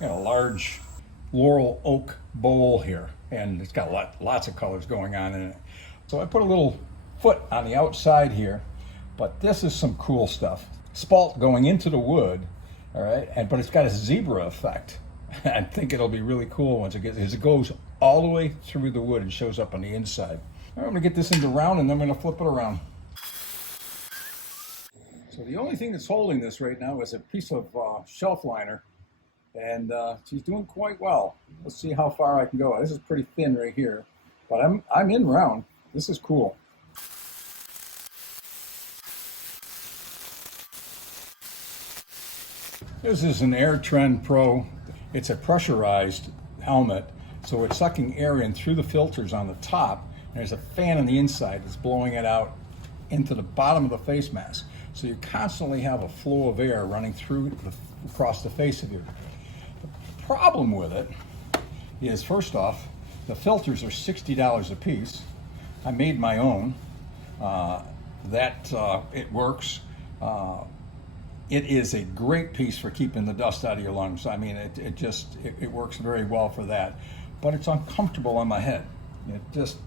got a large laurel oak bowl here, and it's got lots of colors going on in it. So I put a little foot on the outside here, but this is some cool stuff. Spalt going into the wood, all right, but it's got a zebra effect. I think it'll be really cool once it goes all the way through the wood and shows up on the inside. All right, I'm gonna get this into round and then I'm gonna flip it around. So the only thing that's holding this right now is a piece of shelf liner, and she's doing quite well. Let's see how far I can go. This is pretty thin right here, but I'm in round. This is cool. This is an Air Trend Pro. It's a pressurized helmet, so it's sucking air in through the filters on the top, and there's a fan on the inside that's blowing it out into the bottom of the face mask. So you constantly have a flow of air running across the face of you. The problem with it is, first off, the filters are $60 a piece. I made my own. It works. It is a great piece for keeping the dust out of your lungs. I mean, it works very well for that. But it's uncomfortable on my head. It just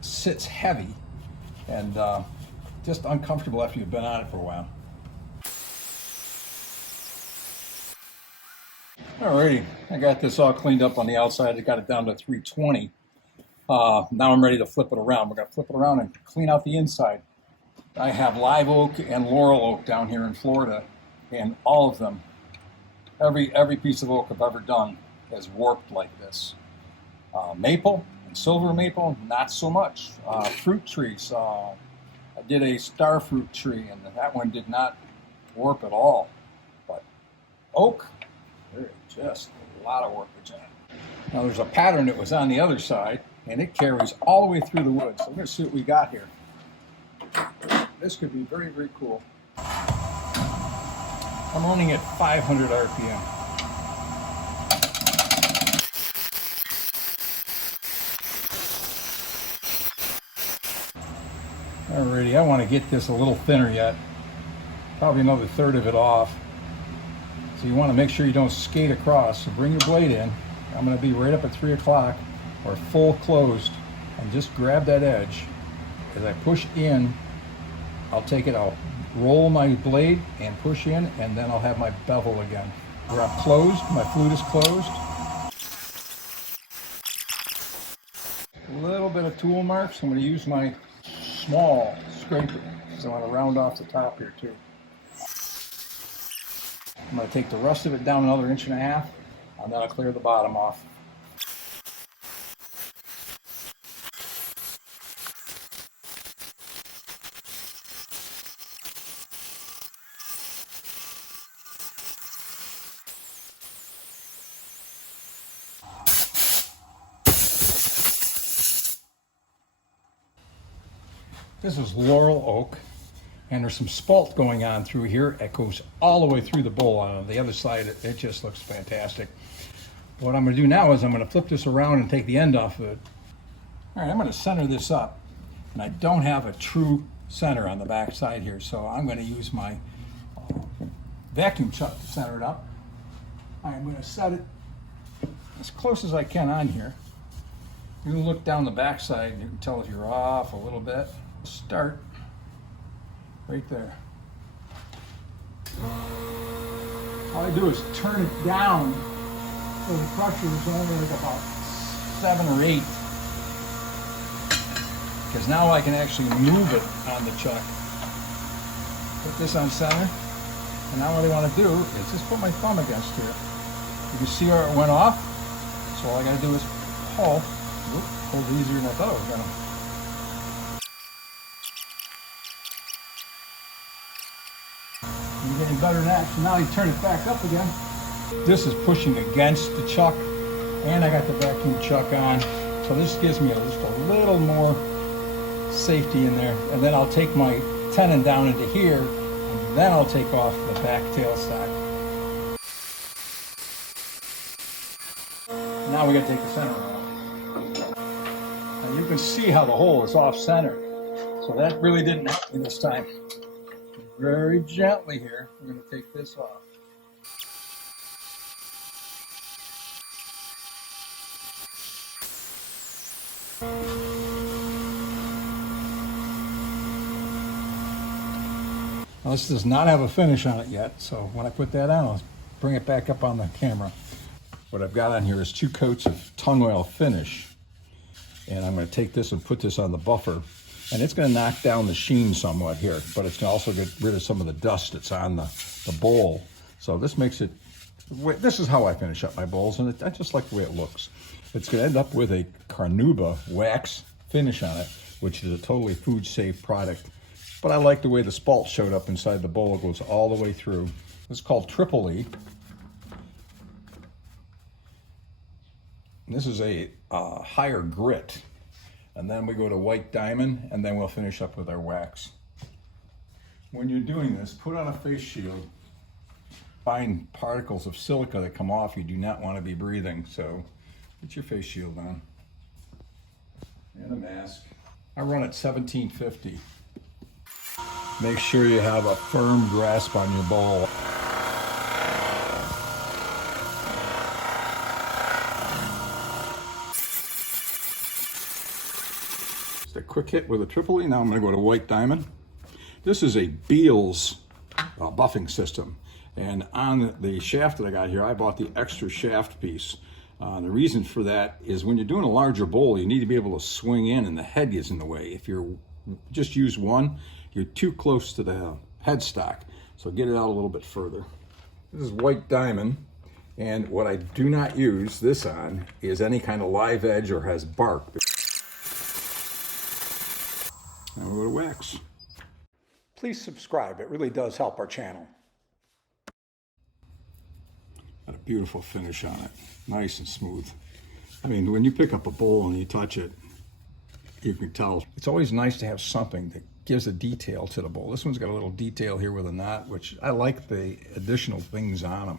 sits heavy and just uncomfortable after you've been on it for a while. Alrighty, I got this all cleaned up on the outside. I got it down to 320. Now I'm ready to flip it around. We're gonna flip it around and clean out the inside. I have live oak and laurel oak down here in Florida, and all of them, every piece of oak I've ever done has warped like this. Maple and silver maple, not so much. Fruit trees, I did a star fruit tree, and that one did not warp at all. But oak, there's just a lot of warpage in it. Now there's a pattern that was on the other side, and it carries all the way through the wood. So we're going to see what we got here. This could be very, very cool. I'm running at 500 RPM. Alrighty, I want to get this a little thinner yet. Probably another third of it off. So you want to make sure you don't skate across. So bring your blade in. I'm going to be right up at 3 o'clock or full closed, and just grab that edge. As I push in, I'll roll my blade and push in, and then I'll have my bevel again. Where I'm closed, my flute is closed. A little bit of tool marks. I'm going to use my small scraper because I want to round off the top here too. I'm going to take the rest of it down another 1.5 inches, and then I'll clear the bottom off. This is laurel oak, and there's some spalt going on through here. It goes all the way through the bowl. On the other side, it just looks fantastic. What I'm going to do now is I'm going to flip this around and take the end off of it. All right, I'm going to center this up, and I don't have a true center on the back side here, so I'm going to use my vacuum chuck to center it up. I'm going to set it as close as I can on here. You can look down the back side, you can tell if you're off a little bit. Start right there. All I do is turn it down so the pressure is only like about 7 or 8. Because now I can actually move it on the chuck. Put this on center, and now what I want to do is just put my thumb against here. You can see where it went off, so all I got to do is pull. Pulled easier than I thought it was going to. You're getting better than that. So now you turn it back up again. This is pushing against the chuck, and I got the vacuum chuck on. So this gives me just a little more safety in there. And then I'll take my tenon down into here, and then I'll take off the back tailstock. Now we got to take the center out. And you can see how the hole is off center. So that really didn't happen this time. Very gently here, we're going to take this off. Now, this does not have a finish on it yet, so when I put that on, I'll bring it back up on the camera. What I've got on here is 2 coats of tung oil finish, and I'm going to take this and put this on the buffer, and it's going to knock down the sheen somewhat here, but it's going to also get rid of some of the dust that's on the bowl. So this makes it, this is how I finish up my bowls, and I just like the way it looks. It's going to end up with a carnauba wax finish on it, which is a totally food safe product. But I like the way the spalt showed up inside the bowl. It goes all the way through. This is called Triple E. This is a higher grit. And then we go to white diamond, and then we'll finish up with our wax. When you're doing this, put on a face shield. Fine particles of silica that come off, you do not want to be breathing. So get your face shield on. And a mask. I run at 1750. Make sure you have a firm grasp on your bowl. Just a quick hit with a Triple E. Now I'm going to go to white diamond. This is a Beals buffing system. And on the shaft that I got here, I bought the extra shaft piece. The reason for that is when you're doing a larger bowl, you need to be able to swing in and the head is in the way. If you're just use one, you're too close to the headstock. So get it out a little bit further. This is white diamond. And what I do not use this on is any kind of live edge or has bark. Now we'll go to wax. Please subscribe. It really does help our channel. Got a beautiful finish on it. Nice and smooth. I mean, when you pick up a bowl and you touch it, you can tell. It's always nice to have something that gives a detail to the bowl. This one's got a little detail here with a knot, which I like the additional things on them.